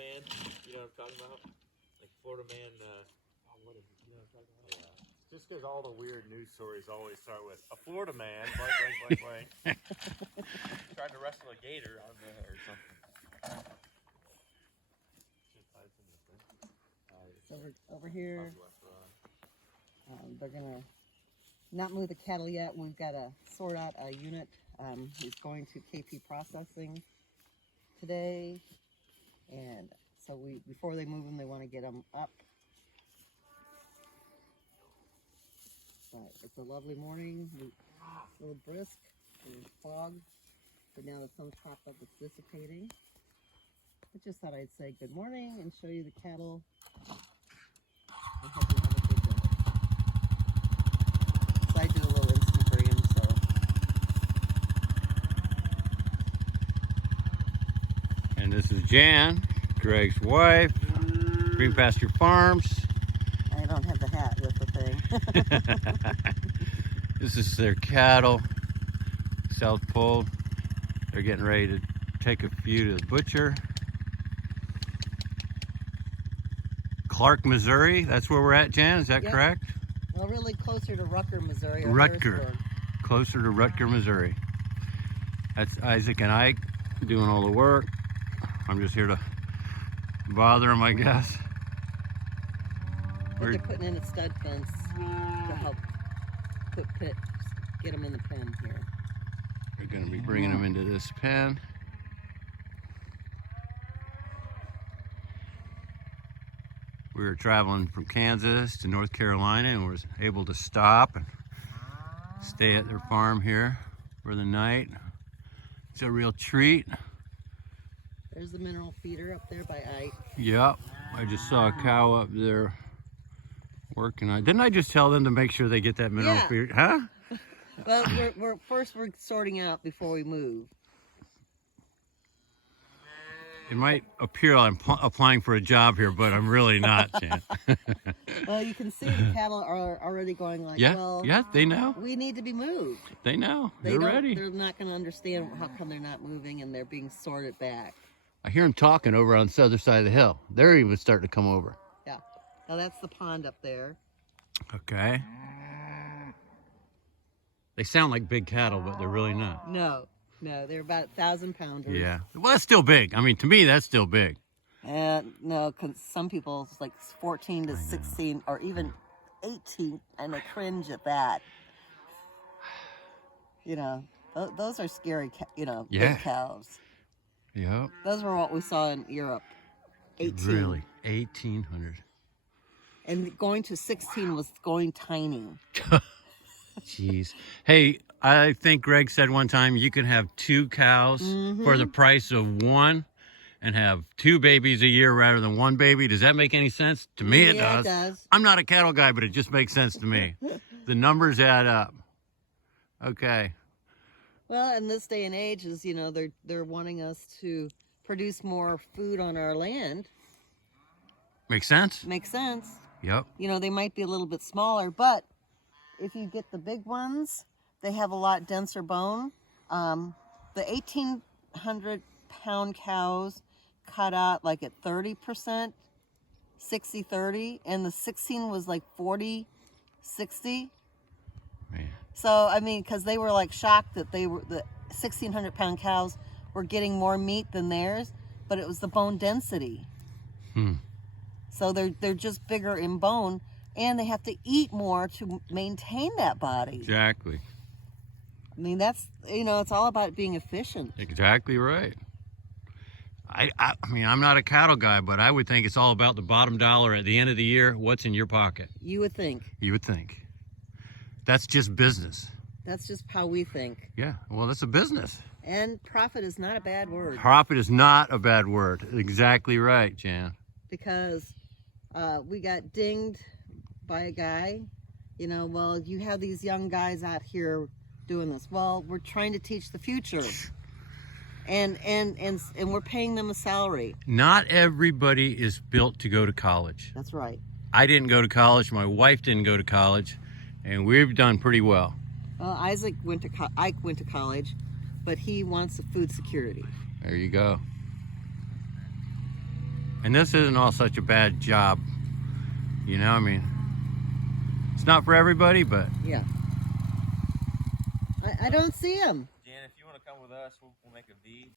man. You know what I'm talking about? Like Florida man. What is it? You know what I'm talking about? Yeah. Just because all the weird news stories always start with a Florida man, blank, blank, blank, blank. Tried to wrestle a gator on the or something. Over here, they're gonna not move the cattle yet. We've got to sort out a unit. He's going to KP processing today, and so before they move them, they want to get them up. But it's a lovely morning. It's a little brisk. There's fog, but now the sun's popped up. It's dissipating. I just thought I'd say good morning and show you the cattle. I hope you have a good day. So I do a little Instagram, so. And this is Jan, Greg's wife, Green Pasture Farms. I don't have the hat with the thing. This is their cattle, South Pole. They're getting ready to take a few to the butcher. Clark, Missouri, that's where we're at, Jan, is that correct? Well, really closer to Rucker, Missouri. Or Rutger, Harrisburg. closer to Rutger, Missouri. That's Isaac and Ike doing all the work. I'm just here to bother them, I guess. But they're putting in a stud fence to help get them in the pen here. We're going to be bringing them into this pen. We were traveling from Kansas to North Carolina and was able to stop and stay at their farm here for the night. It's a real treat. There's the mineral feeder up there by Ike. Yep, I just saw a cow up there working on. Didn't I just tell them to make sure they get that mineral feeder? Huh? Well, we're sorting out before we move. It might appear I'm applying for a job here, but I'm really not, Jan. Well, you can see the cattle are already going like, well, yeah, they know. We need to be moved. They know. They're ready. They're not going to understand how come they're not moving, and they're being sorted back. I hear them talking over on the other side of the hill. They're even starting to come over. Yeah. Now that's the pond up there. Okay. They sound like big cattle, but they're really not. No, they're about 1,000 pounders. Yeah. Well, that's still big. I mean, to me, that's still big. No, because some people, it's like 14 to 16 or even 18, and they cringe at that. You know, those are scary, big cows. Yep. Those were what we saw in Europe. 18. Really? 1,800. And going to 16 was going tiny. Jeez. Hey, I think Greg said one time you can have 2 cows for the price of 1 and have 2 babies a year rather than 1 baby. Does that make any sense? To me, it does. It does. I'm not a cattle guy, but it just makes sense to me. The numbers add up. Okay. Well, in this day and age, is they're wanting us to produce more food on our land. Makes sense? Makes sense. Yep. They might be a little bit smaller, but if you get the big ones, they have a lot denser bone. The 1,800 pound cows cut out like at 30%, 60-30, and the 16 was like 40-60. Man. So, I mean, because they were like shocked that the 1,600 pound cows were getting more meat than theirs, but it was the bone density. So they're just bigger in bone, and they have to eat more to maintain that body. Exactly. I mean, that's, it's all about being efficient. Exactly right. I mean, I'm not a cattle guy, but I would think it's all about the bottom dollar at the end of the year. What's in your pocket? You would think. You would think. That's just business. That's just how we think. Yeah, well, that's a business. And profit is not a bad word. Profit is not a bad word. Exactly right, Jan. Because we got dinged by a guy. Well, you have these young guys out here doing this. Well, we're trying to teach the future. And we're paying them a salary. Not everybody is built to go to college. That's right. I didn't go to college. My wife didn't go to college. And we've done pretty well. Well, Ike went to college, but he wants the food security. There you go. And this isn't all such a bad job. You know, I mean, it's not for everybody, but Yeah. I don't see them. Jan, if you want to come with us, we'll make a V.